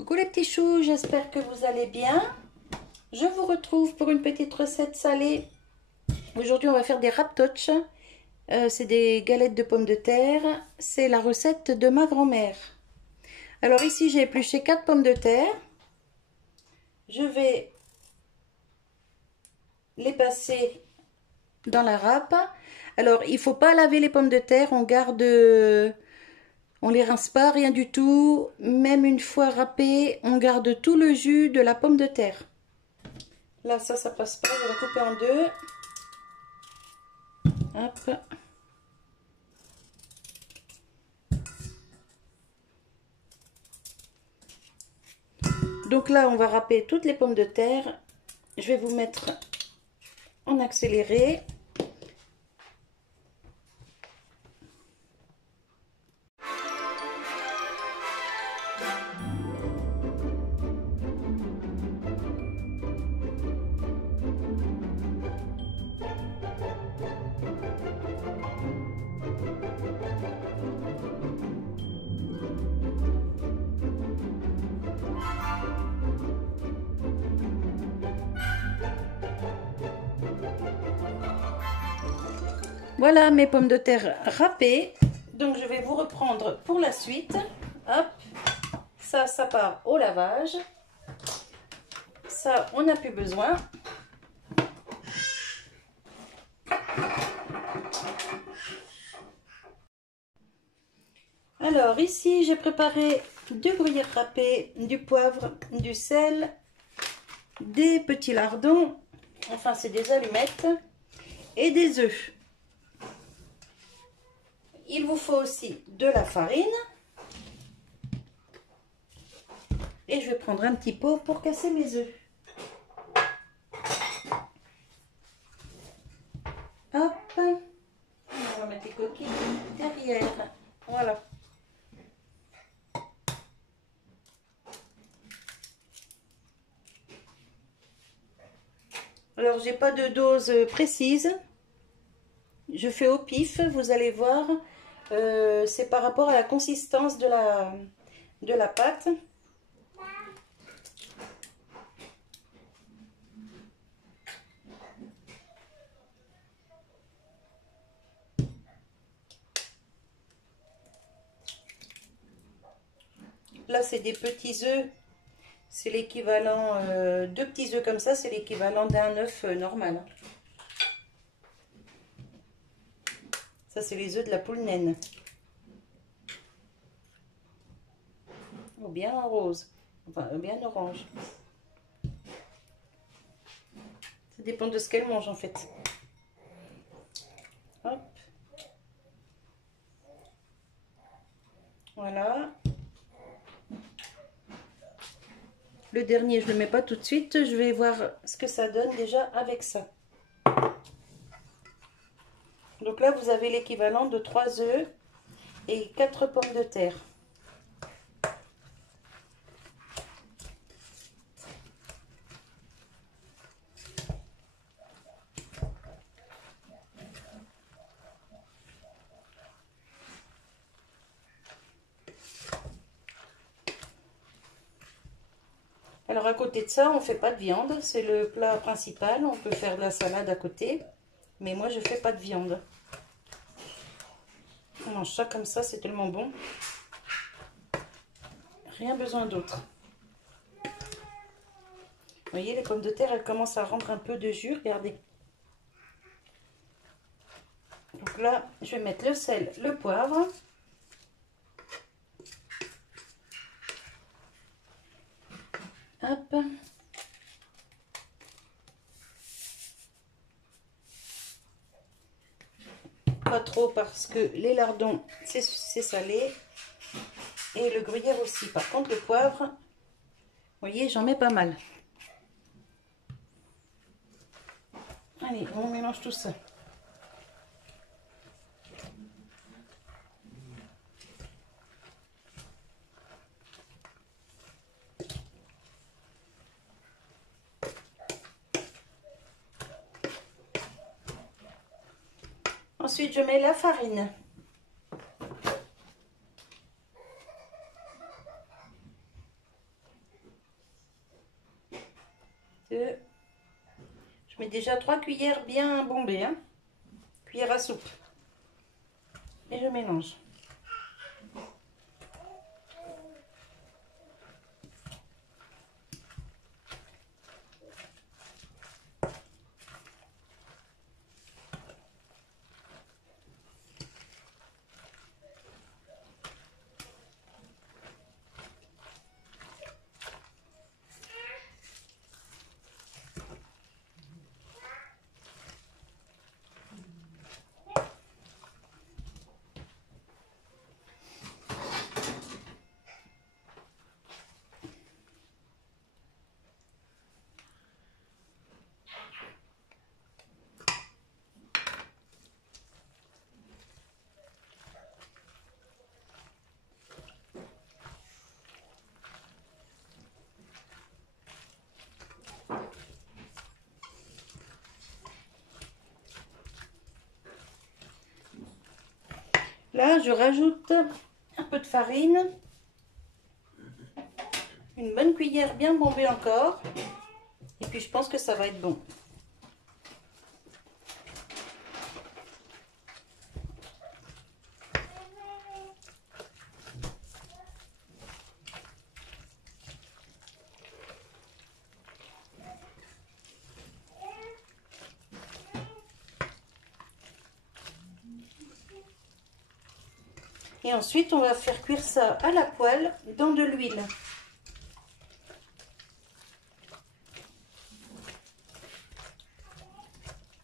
Coucou les petits choux, j'espère que vous allez bien. Je vous retrouve pour une petite recette salée. Aujourd'hui, on va faire des raptoches. C'est des galettes de pommes de terre. C'est la recette de ma grand-mère. Alors ici, j'ai épluché 4 pommes de terre. Je vais les passer dans la râpe. Alors, il ne faut pas laver les pommes de terre. On garde... On les rince pas, rien du tout. Même une fois râpées, on garde tout le jus de la pomme de terre. Là, ça passe pas. Je vais la couper en deux. Hop. Donc là, on va râper toutes les pommes de terre. Je vais vous mettre en accéléré. Voilà mes pommes de terre râpées. Donc je vais vous reprendre pour la suite. Hop. Ça part au lavage. Ça, on n'a plus besoin. Alors ici, j'ai préparé du gruyère râpé, du poivre, du sel, des petits lardons, enfin c'est des allumettes, et des œufs. Il vous faut aussi de la farine. Et je vais prendre un petit pot pour casser mes œufs. Hop. On va mettre les coquilles derrière. Voilà. Alors, j'ai pas de dose précise. Je fais au pif, vous allez voir. C'est par rapport à la consistance de la pâte. Là, c'est des petits œufs. C'est l'équivalent, deux petits œufs comme ça, c'est l'équivalent d'un œuf normal. Ça, c'est les œufs de la poule naine. Ou bien en rose. Enfin, bien orange. Ça dépend de ce qu'elle mange, en fait. Hop. Voilà. Le dernier, je ne le mets pas tout de suite. Je vais voir ce que ça donne déjà avec ça. Donc là, vous avez l'équivalent de 3 œufs et 4 pommes de terre. Alors à côté de ça, on ne fait pas de viande. C'est le plat principal. On peut faire de la salade à côté. Mais moi, je ne fais pas de viande. On mange ça comme ça, c'est tellement bon. Rien besoin d'autre. Vous voyez, les pommes de terre, elles commencent à rendre un peu de jus. Regardez. Donc là, je vais mettre le sel, le poivre. Hop. Pas trop parce que les lardons, c'est salé. Et le gruyère aussi. Par contre, le poivre, vous voyez, j'en mets pas mal. Allez, on mélange tout ça. Ensuite, je mets la farine. 2. Je mets déjà 3 cuillères bien bombées, hein. Cuillère à soupe. Et je mélange. Là, je rajoute un peu de farine, une bonne cuillère bien bombée encore, et puis je pense que ça va être bon. Et ensuite, on va faire cuire ça à la poêle dans de l'huile.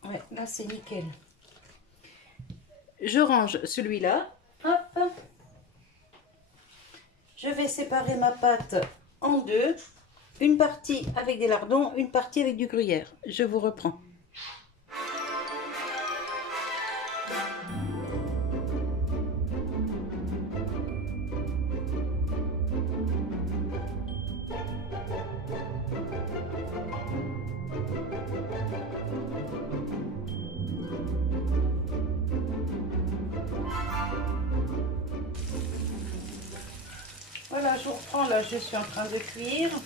Ouais, là c'est nickel. Je range celui-là. Hop. Je vais séparer ma pâte en deux. Une partie avec des lardons, une partie avec du gruyère. Je vous reprends. Voilà, je reprends, là je suis en train de cuire. Vous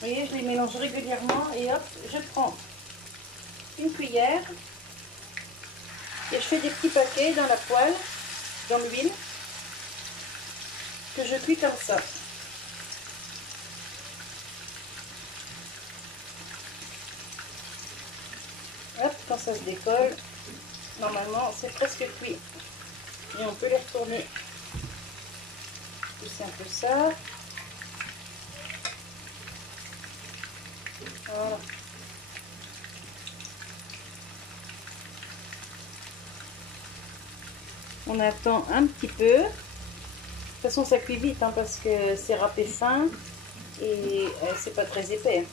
voyez, je les mélange régulièrement et hop, je prends une cuillère et je fais des petits paquets dans la poêle, dans l'huile, que je cuis comme ça. Hop, quand ça se décolle, normalement c'est presque cuit. Et on peut les retourner. Pousser un peu ça. Voilà. On attend un petit peu. De toute façon, ça cuit vite hein, parce que c'est râpé fin et c'est pas très épais.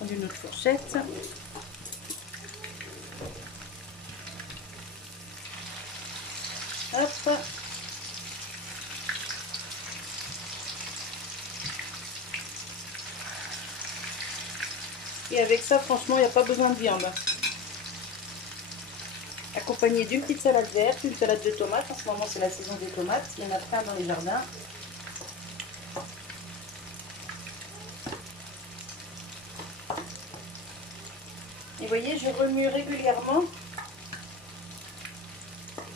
On prend une autre fourchette. Hop. Et avec ça, franchement, il n'y a pas besoin de viande. Accompagné d'une petite salade verte, une salade de tomates. En ce moment, c'est la saison des tomates. Il y en a plein dans les jardins. Et vous voyez, je remue régulièrement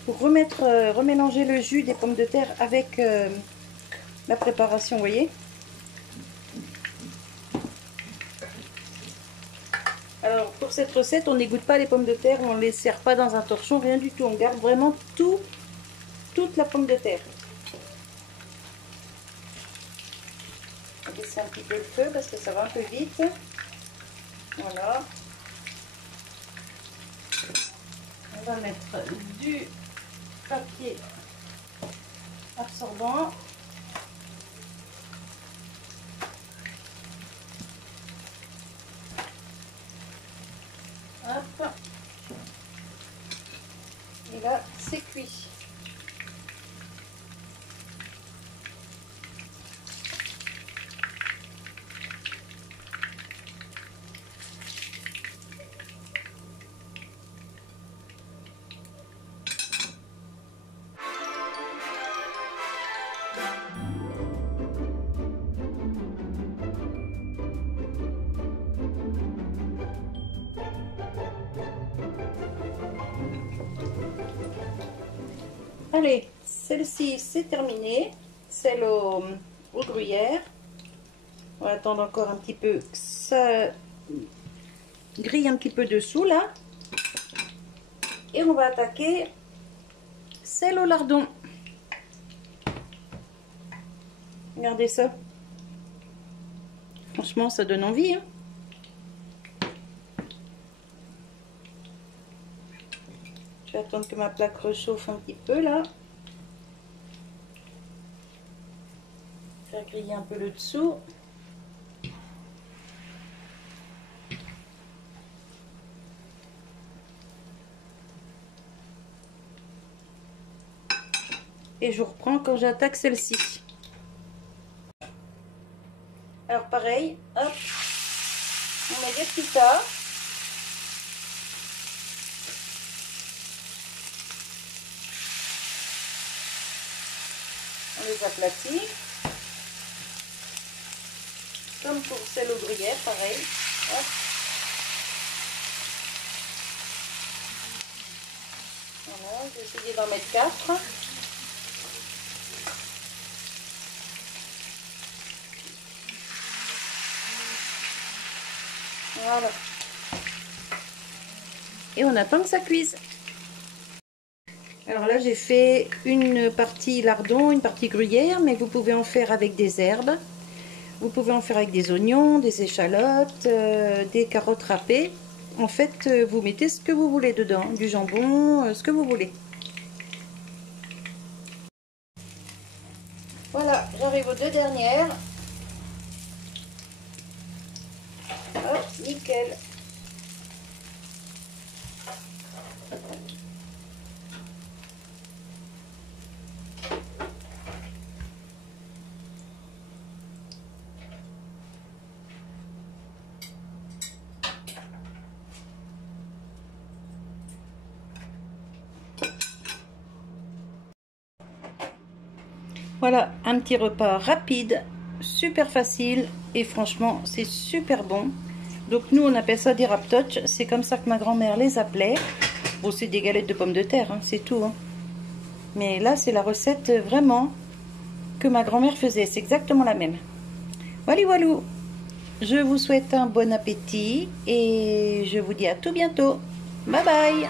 pour remélanger le jus des pommes de terre avec la préparation, vous voyez. Alors pour cette recette, on n'égoutte pas les pommes de terre, on ne les sert pas dans un torchon, rien du tout. On garde vraiment toute la pomme de terre. On va baisser un petit peu le feu parce que ça va un peu vite. Voilà. On va mettre du papier absorbant. Hop. Et là, c'est cuit. Allez, celle-ci c'est terminé. Celle au gruyère. On va attendre encore un petit peu que ça grille un petit peu dessous là. Et on va attaquer celle au lardon. Regardez ça. Franchement, ça donne envie, hein. Je vais attendre que ma plaque réchauffe un petit peu là. Faire griller un peu le dessous. Et je reprends quand j'attaque celle-ci. Alors pareil, hop, on met des petits tas. On les aplatit. Comme pour celle au gruyère, pareil. Hop. Voilà, j'ai essayé d'en mettre 4. Voilà. Et on attend que ça cuise. Alors là, j'ai fait une partie lardon, une partie gruyère, mais vous pouvez en faire avec des herbes. Vous pouvez en faire avec des oignons, des échalotes, des carottes râpées. En fait, vous mettez ce que vous voulez dedans, du jambon, ce que vous voulez. Voilà, j'arrive aux deux dernières. Hop, nickel. Voilà, un petit repas rapide, super facile et franchement, c'est super bon. Donc nous, on appelle ça des raptoches. C'est comme ça que ma grand-mère les appelait. Bon, c'est des galettes de pommes de terre, hein, c'est tout. Hein. Mais là, c'est la recette vraiment que ma grand-mère faisait. C'est exactement la même. Voilà, voilà. Je vous souhaite un bon appétit et je vous dis à tout bientôt. Bye bye.